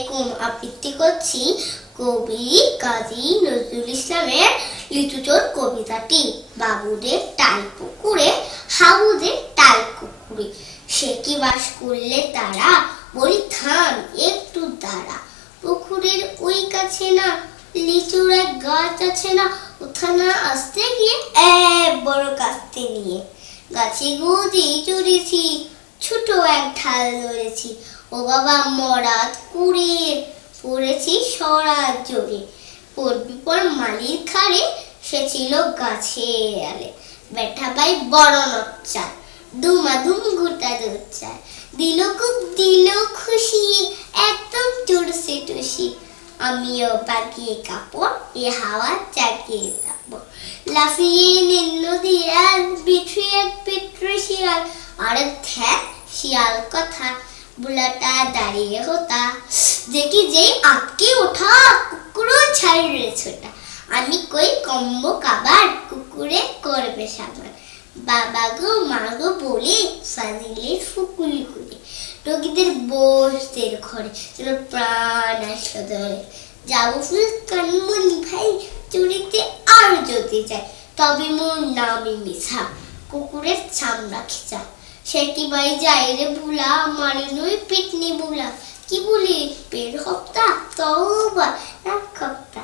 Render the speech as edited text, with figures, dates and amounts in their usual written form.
আলাইকুম। আবৃত্তি করছি কবি কাজী নজরুল ইসলামের লিচুচোর কবিতাটি। বাবুদের টাল পুকুরে হাবুদের টাল কুকুরে, সে কি বাস করলে তারা, বলি থাম একটু দাঁড়া। পুকুরের ওই কাছে না লিচুর এক গাছ আছে না, ওখানে আসতে গিয়ে এক বড় কাস্তে নিয়ে গাছে গুজি চড়েছি, ছোট এক ঢাল ধরেছি। ও বাবা মরাত কুড়ে পড়েছি সরাত জোরে, পড়বি পর মালির খাড়ে, সে ছিল গাছে আলে। বেটা ভাই বড় নচ্চার, দুমাদুম গোটা দোচ্চার, দিল খুব দিল খুশি, একদম চড়ছে টুসি। আমিও বাগিয়ে কাপড় এ হাওয়া জাগিয়ে যাবো, লাফিয়ে নিন্ন দিয়াল বিছুয়ে পিট্রে শিয়াল। আরে ধ্যাত শিয়াল কথা বুলাটা দাঁড়িয়ে হতা, দেখি যেই আটকে ওঠা কুকুরও ছাড়িয়ে ছোটা। আমি কই কম্ব কাবার কুকুরে করবে সাবান, বাবা গো মা গো বলে ফাজিলের ফুকুলি করে। রোগীদের বসদের ঘরে যেন প্রাণ আসলো ধরে, যাবো ফুল কানমলি ভাই চুরিতে আর যদি যায়, তবে মোর নামই মিছা কুকুরের চামড়া খিচা। সে কি ভাই যাই রে ভুলা, মারি নই পিটনি বুলা, কি বলি পেট হপ্তা তওবা এক হপ্তা।